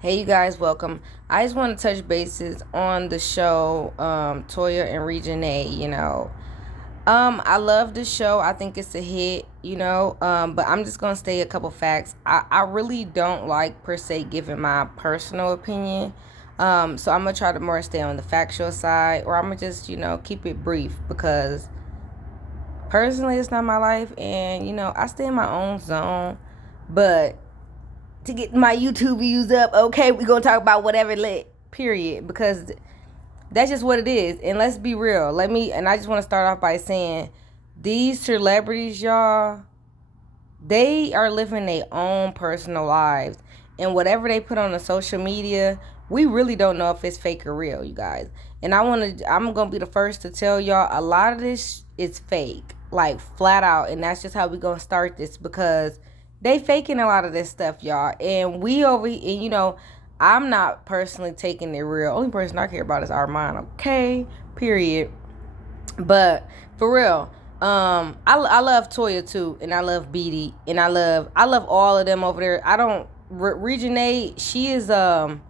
Hey, you guys, welcome. I just want to touch bases on the show, Toya and Reginae. I love the show. I think it's a hit. But I'm just gonna state a couple facts. I really don't like per se giving my personal opinion. So I'm gonna try to more stay on the factual side, or I'm gonna just keep it brief because personally it's not my life, and I stay in my own zone, but to get my YouTube views up, okay, we gonna talk about whatever lit, period, because that's just what it is. And let's be real. I just want to start off by saying these celebrities, y'all, they are living their own personal lives. And whatever they put on the social media, we really don't know if it's fake or real, you guys. And I'm gonna be the first to tell y'all a lot of this is fake. Like flat out. And that's just how we gonna start this because they faking a lot of this stuff, y'all. And we over and I'm not personally taking it real. Only person I care about is Armand, okay? Period. But for real, I love Toya too, and I love Beatty, and I love all of them over there. I don't Reginae. She is I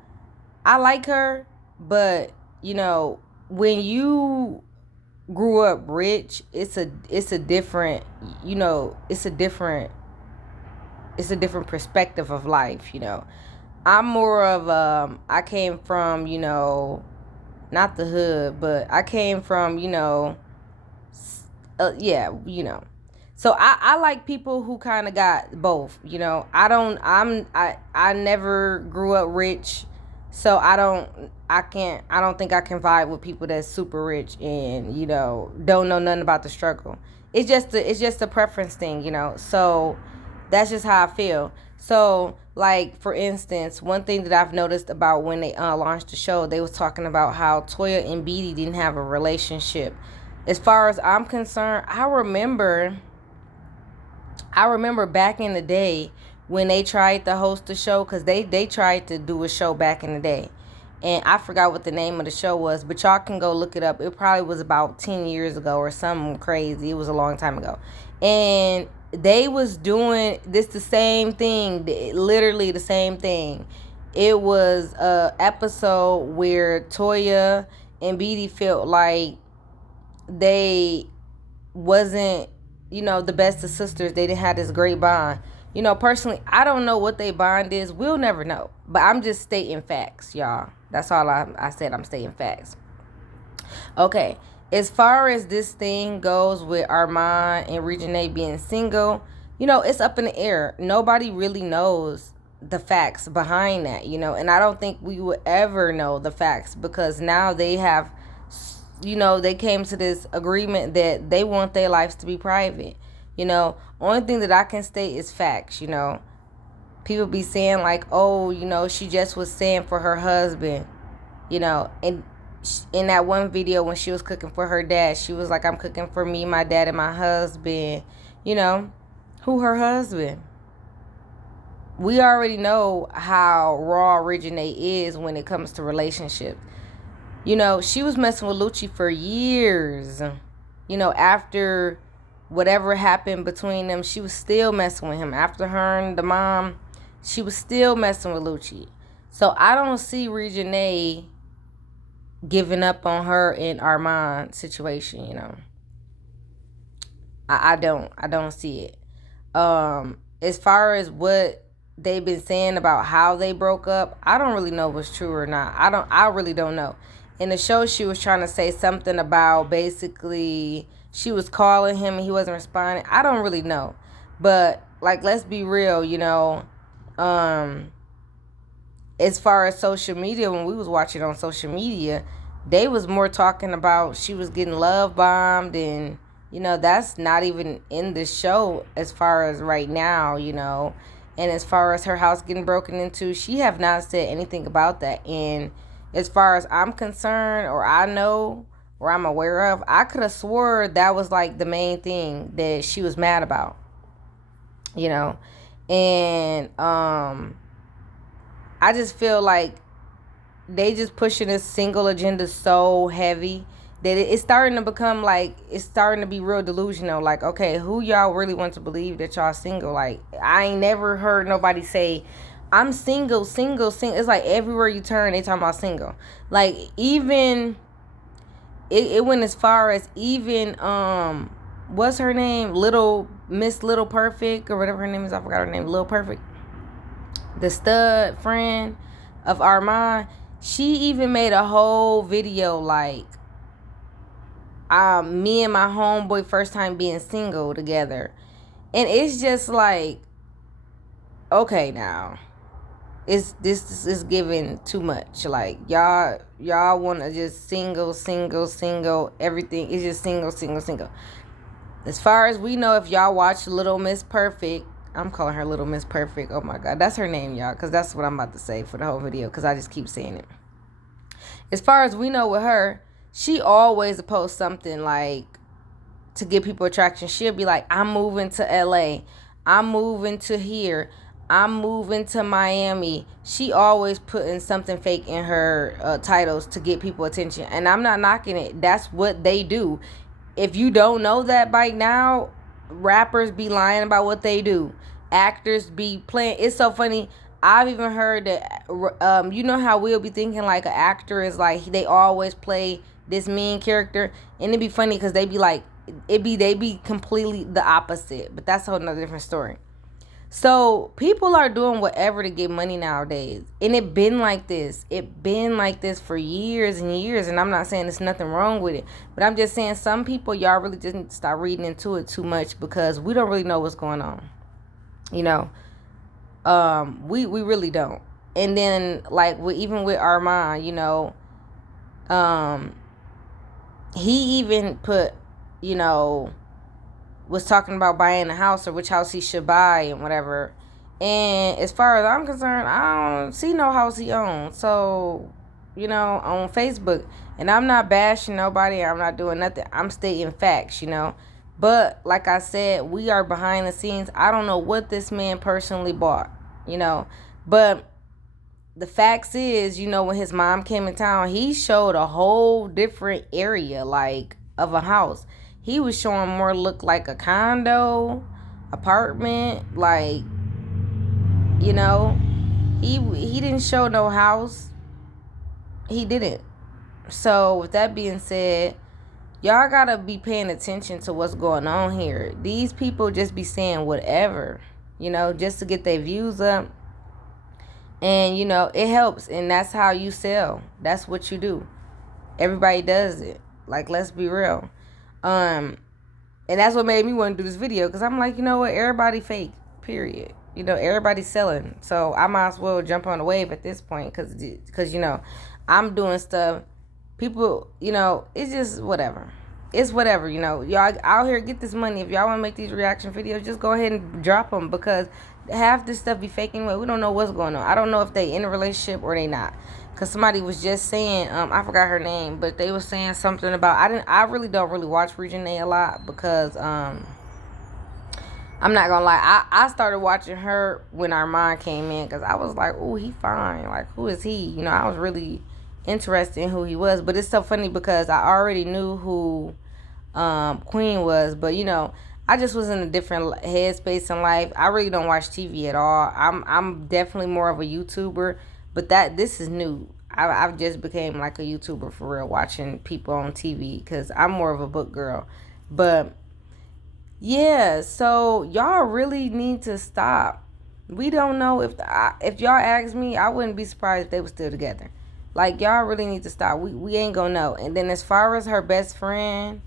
like her, but when you grew up rich, it's a different it's a different perspective of life. I'm more of I came from not the hood, but I came from yeah, so I like people who kind of got both. I never grew up rich, so I don't think I can vibe with people that's super rich and don't know nothing about the struggle. It's just a preference thing. So that's just how I feel. So, like for instance, one thing that I've noticed about when they launched the show, they was talking about how Toya and Beatty didn't have a relationship. As far as I'm concerned, I remember back in the day when they tried to host the show, because they tried to do a show back in the day, and I forgot what the name of the show was, but y'all can go look it up. It probably was about 10 years ago or something crazy. It was a long time ago, and they was doing this the same thing, literally the same thing. It was a episode where Toya and Beatty felt like they wasn't, the best of sisters. They didn't have this great bond. Personally, I don't know what they bond is. We'll never know. But I'm just stating facts, y'all. That's all I said. I'm stating facts. Okay. As far as this thing goes with Armand and Reginae being single, it's up in the air. Nobody really knows the facts behind that, and I don't think we will ever know the facts because now they have they came to this agreement that they want their lives to be private. Only thing that I can state is facts. People be saying like, oh, she just was saying for her husband, and in that one video when she was cooking for her dad, she was like, I'm cooking for me, my dad, and my husband. Who her husband? We already know how raw Reginae is when it comes to relationships. She was messing with Lucci for years. After whatever happened between them, she was still messing with him. After her and the mom, she was still messing with Lucci. So I don't see Reginae giving up on her and Armand situation. I don't see it. As far as what they've been saying about how they broke up, I don't really know what's true or not. I really don't know. In the show, she was trying to say something about basically she was calling him and he wasn't responding. I don't really know. But like, let's be real, as far as social media, when we was watching on social media, they was more talking about she was getting love bombed, and that's not even in the show as far as right now. And as far as her house getting broken into, she have not said anything about that. And as far as I'm concerned, or I know, or I'm aware of, I could have swore that was like the main thing that she was mad about. And I just feel like they just pushing this single agenda so heavy that it's starting to become like, it's starting to be real delusional. Like, okay, who y'all really want to believe that y'all single? Like, I ain't never heard nobody say, I'm single, single, single. It's like everywhere you turn, they talking about single. Like even it went as far as even what's her name? Little Perfect or whatever her name is. I forgot her name. Little Perfect. The stud friend of Armand. She even made a whole video like me and my homeboy first time being single together. And it's just like, okay now. This is giving too much. Like y'all wanna just single, everything. It's just single. As far as we know, if y'all watch Little Miss Perfect, I'm calling her Little Miss Perfect. Oh my God, that's her name, y'all, because that's what I'm about to say for the whole video, because I just keep saying it. As far as we know with her, she always posts something like to give people attraction. She'll be like, I'm moving to LA. I'm moving to here. I'm moving to Miami. She always putting something fake in her titles to get people attention. And I'm not knocking it. That's what they do. If you don't know that by now, rappers be lying about what they do. Actors be playing. It's so funny. I've even heard that, you know how we'll be thinking like an actor is like, they always play this mean character. And it'd be funny because they be like, they be completely the opposite. But that's a whole nother different story. So people are doing whatever to get money nowadays. And it been like this. It been like this for years and years. And I'm not saying there's nothing wrong with it. But I'm just saying some people, y'all really just need to start reading into it too much, because we don't really know what's going on. You know, we really don't. And then like even with Armand, you know, he even put, you know, was talking about buying a house or which house he should buy and whatever. And as far as I'm concerned, I don't see no house he owns. So, you know, on Facebook. And I'm not bashing nobody. I'm not doing nothing. I'm stating facts, you know. But like I said, we are behind the scenes. I don't know what this man personally bought, you know. But the facts is, you know, when his mom came in town, he showed a whole different area, like, of a house. He was showing more look like a condo, apartment, like, you know. He didn't show no house. He didn't. So with that being said, y'all gotta be paying attention to what's going on here. These people just be saying whatever, you know, just to get their views up. And, you know, it helps. And that's how you sell. That's what you do. Everybody does it. Like, let's be real. And that's what made me want to do this video, because I'm like, you know what, everybody fake, period. You know, everybody's selling, so I might as well jump on the wave at this point, because you know, I'm doing stuff, people, you know, it's just whatever. It's whatever, you know. Y'all out here, get this money. If y'all want to make these reaction videos, just go ahead and drop them, because half this stuff be faking. We don't know what's going on. I don't know if they in a relationship or they not. Because somebody was just saying, I forgot her name, but they was saying something about, I really don't watch Reginae a lot, because I'm not gonna lie, I started watching her when Armand came in, because I was like, oh, he fine, like, who is he? You know, I was really interested in who he was. But it's so funny because I already knew who Queen was, but you know, I just was in a different headspace in life. I really don't watch TV at all. I'm definitely more of a YouTuber. But this is new. I've just became like a YouTuber for real, watching people on TV, because I'm more of a book girl. But yeah, so y'all really need to stop. We don't know if y'all ask me, I wouldn't be surprised if they were still together. Like, y'all really need to stop. We ain't gonna know. And then as far as her best friend,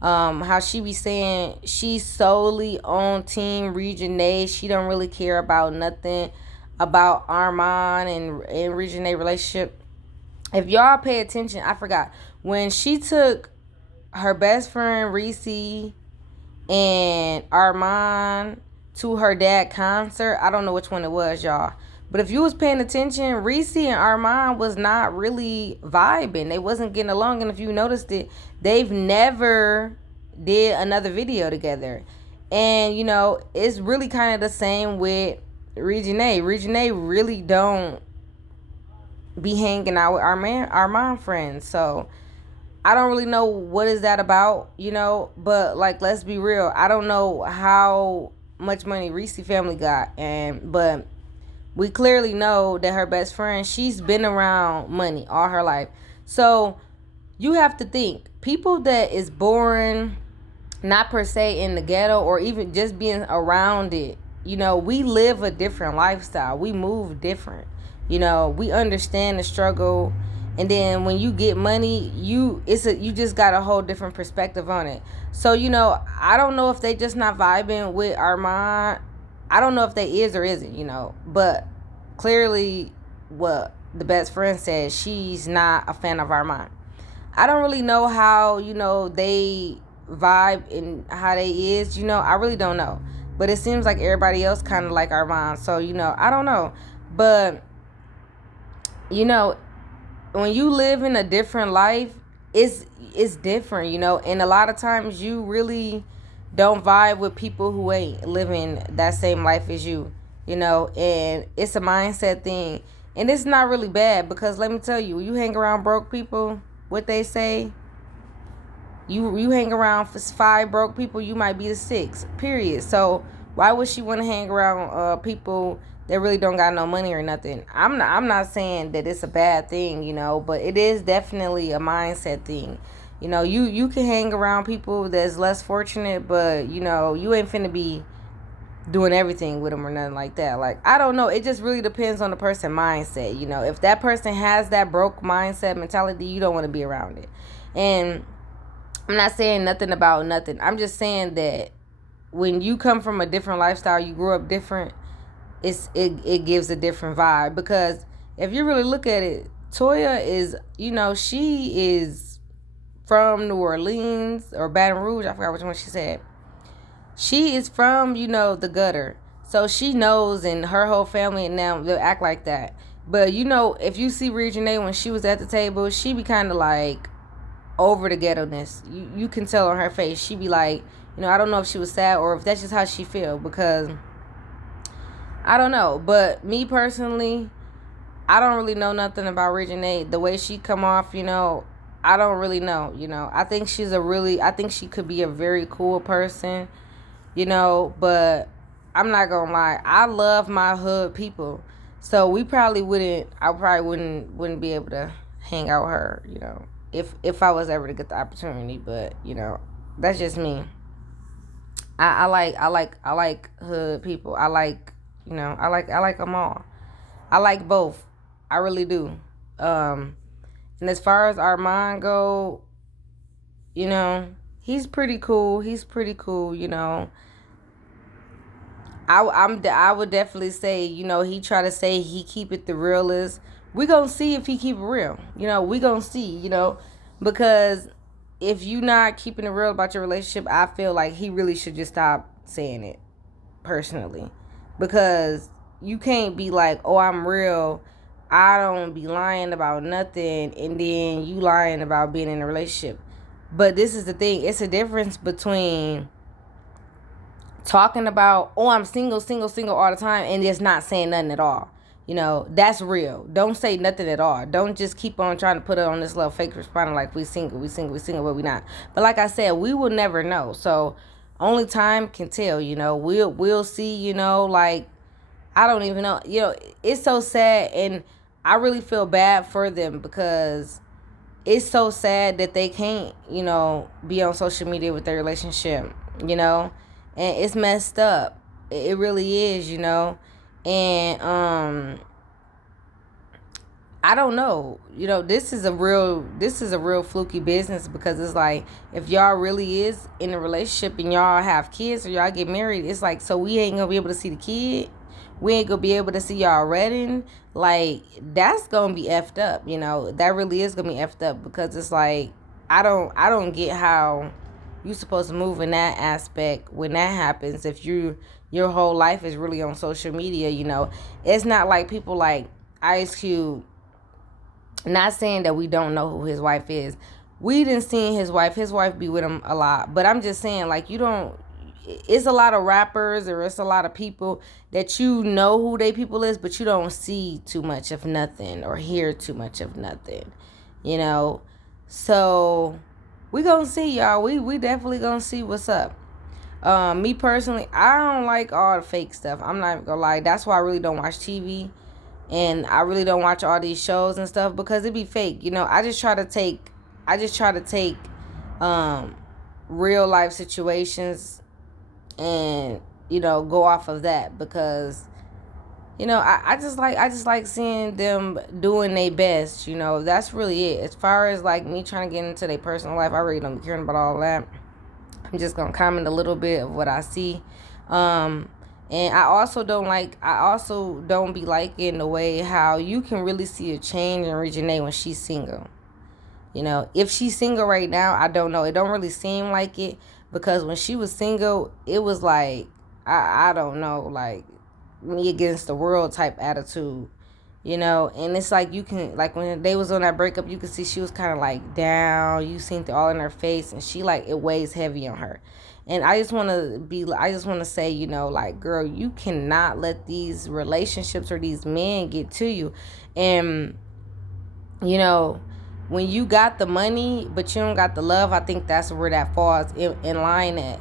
how she be saying she's solely on Team Reginae. She don't really care about nothing about Armand and Reginae relationship. If y'all pay attention, I forgot when she took her best friend Reese and Armand to her dad concert. I don't know which one it was, y'all. But if you was paying attention, Reese and Armand was not really vibing. They wasn't getting along. And if you noticed it, they've never did another video together. And, you know, it's really kind of the same with Reginae. Reginae really don't be hanging out with Armand friends. So I don't really know what is that about, you know. But like, let's be real. I don't know how much money Reese family got, but We clearly know that her best friend, she's been around money all her life. So you have to think, people that is born not per se in the ghetto or even just being around it, we live a different lifestyle. We move different. We understand the struggle, and then when you get money, you just got a whole different perspective on it. So I don't know if they just not vibing with Armand. I don't know if they is or isn't, but clearly what the best friend said, she's not a fan of Armand. I don't really know how, they vibe and how they is, I really don't know. But it seems like everybody else kind of like Armand. So, I don't know. But, you know, when you live in a different life, it's different, and a lot of times you really don't vibe with people who ain't living that same life as you, and it's a mindset thing. And it's not really bad, because let me tell you, when you hang around broke people, what they say, you hang around for 5 broke people, you might be the 6th, period. So why would she want to hang around people that really don't got no money or nothing? I'm not saying that it's a bad thing, but it is definitely a mindset thing. You can hang around people that's less fortunate, but you ain't finna be doing everything with them or nothing like that. Like, I don't know, it just really depends on the person mindset. If that person has that broke mindset mentality, you don't want to be around it. And I'm not saying nothing about nothing. I'm just saying that when you come from a different lifestyle, you grew up different, it gives a different vibe. Because if you really look at it, Toya is, she is from New Orleans or Baton Rouge. I forgot which one she said. She is from, the gutter. So she knows, and her whole family and them, they'll act like that. But, if you see Reginae when she was at the table, she be kind of like over the ghetto-ness. You can tell on her face. She be like, I don't know if she was sad or if that's just how she feel, because I don't know. But me personally, I don't really know nothing about Reginae. The way she come off, I don't really know. I think I think she could be a very cool person, but I'm not gonna lie, I love my hood people. So I probably wouldn't be able to hang out with her, if I was ever to get the opportunity. But that's just me. I like hood people. I like them all. I like both. I really do. And as far as Armand go, he's pretty cool. I would definitely say, he try to say he keep it the realest. We gonna see if he keep it real. We gonna see, because if you not keeping it real about your relationship, I feel like he really should just stop saying it, personally. Because you can't be like, oh, I'm real, I don't be lying about nothing, and then you lying about being in a relationship. But this is the thing, it's a difference between talking about, oh, I'm single all the time, and just not saying nothing at all. That's real. Don't say nothing at all. Don't just keep on trying to put it on this little fake responding like we single, but we not. But like I said, we will never know. So only time can tell. We'll see. Like, I don't even know. It's so sad, and I really feel bad for them, because it's so sad that they can't, be on social media with their relationship, and it's messed up. It really is, and I don't know. This is a real fluky business, because it's like, if y'all really is in a relationship and y'all have kids or y'all get married, it's like, so we ain't gonna be able to see the kid. We ain't gonna be able to see y'all wedding. Like, that's gonna be effed up. That really is gonna be effed up, because it's like, I don't get how you supposed to move in that aspect when that happens. If your whole life is really on social media, it's not like people like Ice Cube. Not saying that we don't know who his wife is. We didn't see his wife. His wife be with him a lot. But I'm just saying, like, it's a lot of rappers, or it's a lot of people that who they people is, but you don't see too much of nothing or hear too much of nothing, So we gonna see, y'all. We definitely gonna see what's up. Me personally, I don't like all the fake stuff. I'm not even gonna lie. That's why I really don't watch TV, and I really don't watch all these shows and stuff because it be fake. I just try to take um real life situations and go off of that because I just like seeing them doing their best. That's really it. As far as like me trying to get into their personal life, I really don't be caring about all that. I'm just gonna comment a little bit of what I see. Um, and I also don't be liking the way how you can really see a change in Reginae when she's single. If she's single right now, I don't know. It don't really seem like it because when she was single, it was like I don't know, like me against the world type attitude. And it's like you can like when they was on that breakup, you could see she was kind of like down. You seen it all in her face, and she like it weighs heavy on her. And I just want to say, like, girl, you cannot let these relationships or these men get to you. And you know, when you got the money but you don't got the love, I think that's where that falls in line at.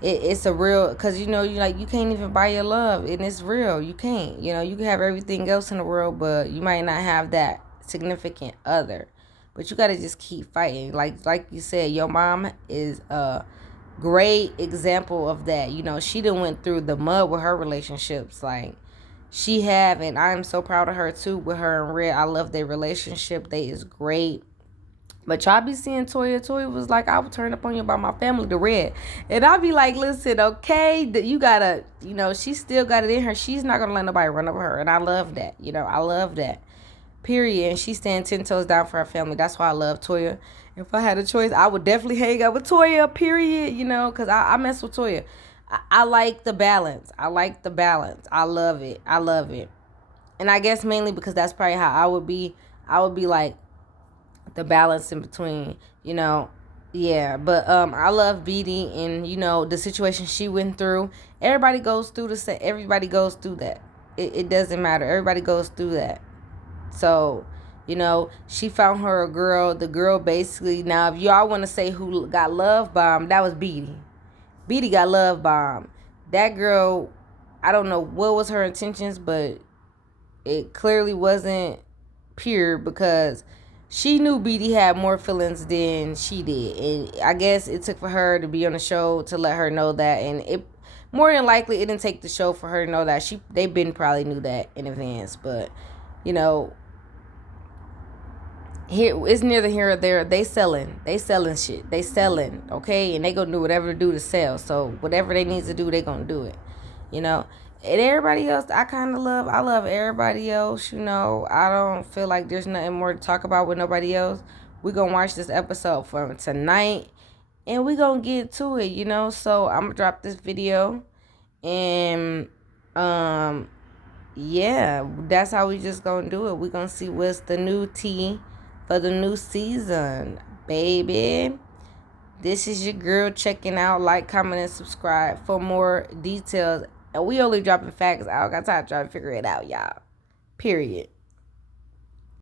It's a real, because you can't even buy your love, and it's real. You can't. You can have everything else in the world, but you might not have that significant other. But you got to just keep fighting. Like you said, your mom is a great example of that. She done went through the mud with her relationships. Like, she have, and I'm so proud of her too. With her and Red, I love their relationship. They is great. But y'all be seeing Toya. Toya was like, I would turn up on you about my family, the Red. And I be like, listen, okay, you gotta, she still got it in her. She's not gonna let nobody run over her. And I love that. I love that. Period. And she stand 10 toes down for her family. That's why I love Toya. If I had a choice, I would definitely hang out with Toya, period, because I mess with Toya. I like the balance. I like the balance. I love it. I love it. And I guess mainly because that's probably how I would be. I would be like the balance in between, Yeah, but I love Beatty and the situation she went through. Everybody goes through that. It doesn't matter. Everybody goes through that. So, she found her a girl. The girl basically, now if y'all want to say who got love bombed, that was Beatty. Beatty got love bombed. That girl, I don't know what was her intentions, but it clearly wasn't pure because she knew Beatty had more feelings than she did. And I guess it took for her to be on the show to let her know that. And it more than likely it didn't take the show for her to know that. They been probably knew that in advance. But, here it's neither here or there. They selling shit. They selling, okay, and they gonna do whatever to do to sell. So whatever they need to do, they gonna do it, And everybody else, I love everybody else. I don't feel like there's nothing more to talk about with nobody else. We gonna watch this episode from tonight, and we gonna get to it. So I'm gonna drop this video, and yeah, that's how we just gonna do it. We gonna see what's the new tea for the new season, baby. This is your girl checking out. Like, comment, and subscribe for more details. And we only dropping facts. I don't got time to try to figure it out, y'all. Period.